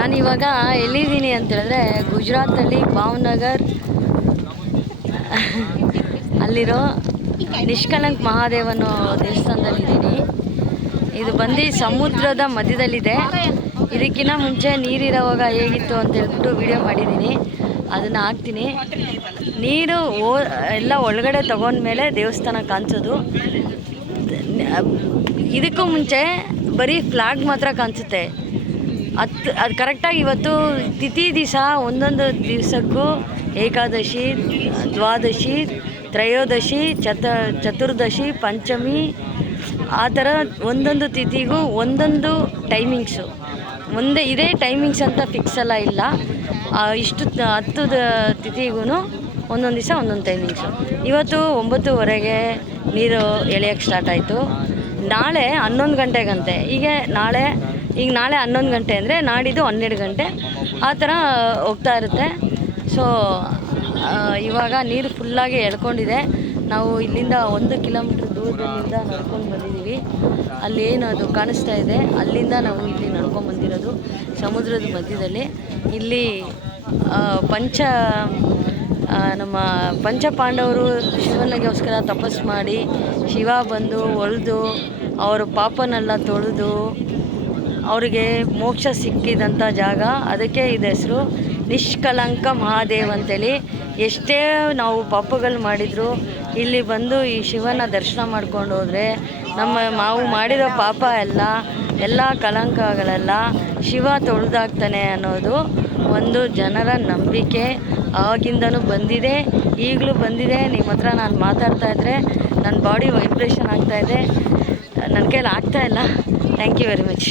ನಾನಿವಾಗ ಎಲ್ಲಿದ್ದೀನಿ ಅಂತೇಳಿದ್ರೆ ಗುಜರಾತಲ್ಲಿ ಭಾವನಗರ್ ಅಲ್ಲಿರೋ ನಿಷ್ಕಲಂಕ್ ಮಹಾದೇವನ ದೇವಸ್ಥಾನದಲ್ಲಿದ್ದೀನಿ. ಇದು ಬಂದು ಸಮುದ್ರದ ಮಧ್ಯದಲ್ಲಿದೆ. ಇದಕ್ಕಿಂತ ಮುಂಚೆ ನೀರಿರೋವಾಗ ಹೇಗಿತ್ತು ಅಂತ ಹೇಳ್ಬಿಟ್ಟು ವಿಡಿಯೋ ಮಾಡಿದ್ದೀನಿ, ಅದನ್ನು ಹಾಕ್ತೀನಿ. ನೀರು ಎಲ್ಲ ಒಳಗಡೆ ತಗೊಂಡ್ಮೇಲೆ ದೇವಸ್ಥಾನ ಕಾಣಿಸೋದು. ಇದಕ್ಕೂ ಮುಂಚೆ ಬರೀ ಫ್ಲಾಗ್ ಮಾತ್ರ ಕಾಣಿಸುತ್ತೆ. ಅದು ಕರೆಕ್ಟಾಗಿ ಇವತ್ತು ತಿಥಿ ದಿವಸ ಒಂದೊಂದು ದಿವಸಕ್ಕೂ ಏಕಾದಶಿ, ದ್ವಾದಶಿ, ತ್ರಯೋದಶಿ, ಚತುರ್ದಶಿ, ಪಂಚಮಿ, ಆ ಥರ ಒಂದೊಂದು ತಿಥಿಗೂ ಒಂದೊಂದು ಟೈಮಿಂಗ್ಸು. ಇದೇ ಟೈಮಿಂಗ್ಸ್ ಅಂತ ಫಿಕ್ಸ್ ಎಲ್ಲ ಇಲ್ಲ. ಇಷ್ಟು 10 ತಿಥಿಗೂ ಒಂದೊಂದು ದಿವಸ ಒಂದೊಂದು ಟೈಮಿಂಗ್ಸು. ಇವತ್ತು 9:30ಗೆ ನೀರು ಎಳೆಯೋಕ್ಕೆ ಸ್ಟಾರ್ಟ್ ಆಯಿತು. ನಾಳೆ 11 ಗಂಟೆಗಂತೆ. ನಾಳೆ 11 ಗಂಟೆ ಅಂದರೆ ನಾಡಿದ್ದು 12 ಗಂಟೆ ಆ ಥರ ಹೋಗ್ತಾ ಇರುತ್ತೆ. ಸೊ ಇವಾಗ ನೀರು ಫುಲ್ಲಾಗಿ ಎಳ್ಕೊಂಡಿದೆ. ನಾವು ಇಲ್ಲಿಂದ 1 ಕಿಲೋಮೀಟ್ರ್ ದೂರದಿಂದ ನಡ್ಕೊಂಡು ಬಂದಿದ್ದೀವಿ. ಅಲ್ಲಿ ಏನು ಅದು ಕಾಣಿಸ್ತಾ ಇದೆ, ಅಲ್ಲಿಂದ ನಾವು ಇಲ್ಲಿ ನಡ್ಕೊಂಡು ಬಂದಿರೋದು ಸಮುದ್ರದ ಮಧ್ಯದಲ್ಲಿ. ಇಲ್ಲಿ ನಮ್ಮ ಪಂಚಪಾಂಡವರು ಶಿವನಿಗೋಸ್ಕರ ತಪಸ್ಸು ಮಾಡಿ ಶಿವ ಬಂದು ಒಲಿದು ಅವರ ಪಾಪನೆಲ್ಲ ತೊಳೆದು ಅವರಿಗೆ ಮೋಕ್ಷ ಸಿಕ್ಕಿದಂಥ ಜಾಗ. ಅದಕ್ಕೆ ಇದು ಹೆಸರು ನಿಷ್ಕಲಂಕ ಮಹಾದೇವ್ ಅಂತೇಳಿ. ಎಷ್ಟೇ ನಾವು ಪಾಪಗಳು ಮಾಡಿದರೂ ಇಲ್ಲಿ ಬಂದು ಈ ಶಿವನ ದರ್ಶನ ಮಾಡ್ಕೊಂಡು ಹೋದರೆ ನಾವು ಮಾಡಿರೋ ಪಾಪ ಎಲ್ಲ ಕಳಂಕಗಳೆಲ್ಲ ಶಿವ ತೊಳೆದಾಗ್ತಾನೆ ಅನ್ನೋದು ಒಂದು ಜನರ ನಂಬಿಕೆ. ಆವಾಗಿಂದನೂ ಬಂದಿದೆ, ಈಗಲೂ ಬಂದಿದೆ. ನಿಮ್ಮ ಹತ್ರ ನಾನು ಮಾತಾಡ್ತಾ ಇದ್ದರೆ ನನ್ನ ಬಾಡಿ ವೈಬ್ರೇಷನ್ ಆಗ್ತಾಯಿದೆ, ನನ್ನ ಕೈಲಿ ಆಗ್ತಾಯಿಲ್ಲ. Thank you very much.